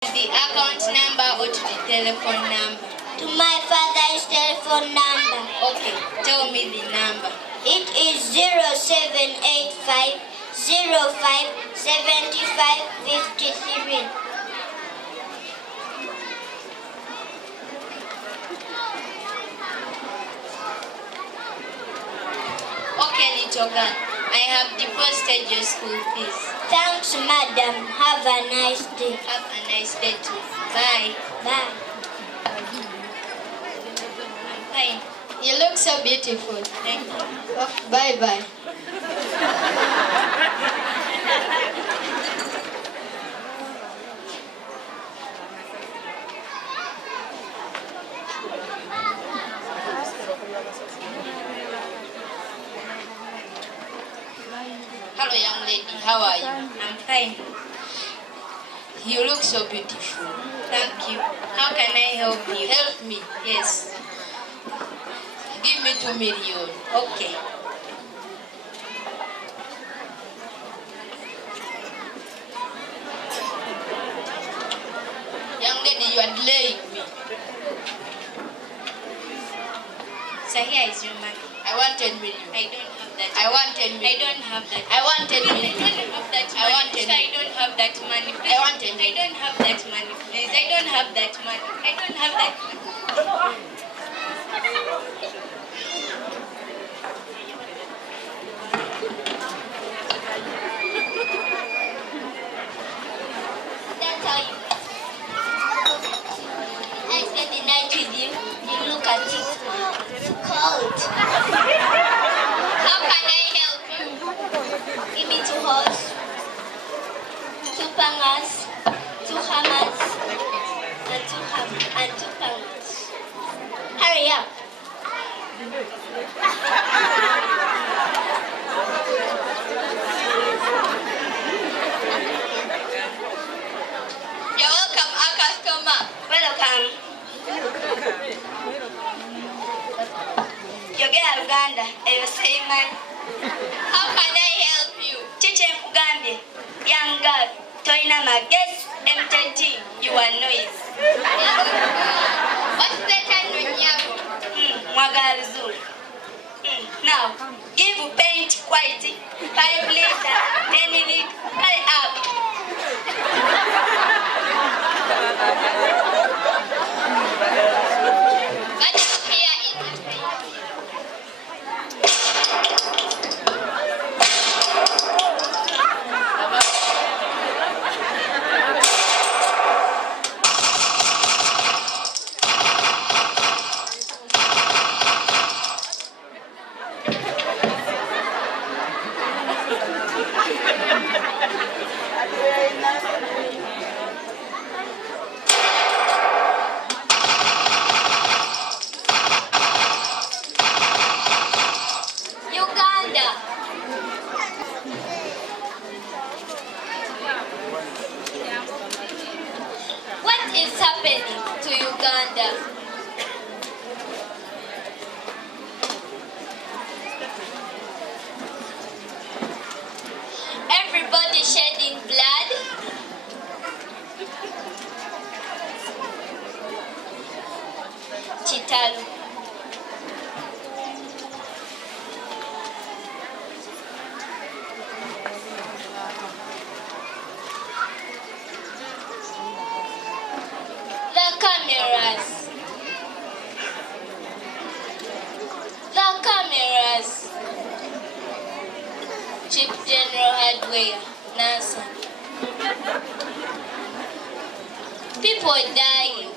The account number or to the telephone number? To my father's telephone number. Okay, tell me the number. It is 0785 05 75 53. Okay, little girl, I have deposited your school fees. Thanks, madam. Have a nice day. Have a nice day too. Bye. Bye. I'm fine. You look so beautiful. Thank you. Oh, bye-bye. Hello, young lady. How are you? I'm fine. You look so beautiful. Thank you. How can I help you? Help me. Yes. Give me 2 million. Okay. Young lady, you are delaying me. So here is your money. I want 10 million. I don't have that. I want 10 million. I don't have that. I want 10 I million. don't have that money. I want 10 So I don't have that money. Please. I want 10 I million. don't have that money. Please. I don't have that money. I don't have that money. That's how you. I spent the night with you. You look at it. It's cold. How can I help you? Give me 2 horses, 2 pangas, 2 hammers, and 2 pangas. Hurry up. You're welcome, our customer. Welcome. Yogera Uganda, eyo Seyman. How can I help you? Chiche Nkugambye, young girl, toyina magezi, MTT, you are noise. What's the kind of nyabo? Mwagala vizuri. Now, give paint white, 5 liter, 10 liter, hurry up. But here is the paint. Uganda. What is happening to Uganda? Everybody shedding blood. Chitalu. The cameras. Chief General Hardware, NASA. People dying.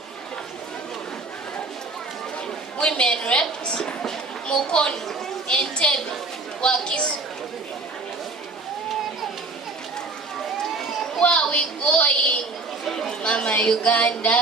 Women raped. Mukono, Entebbe, Wakisu. Where are we going, Mama Uganda?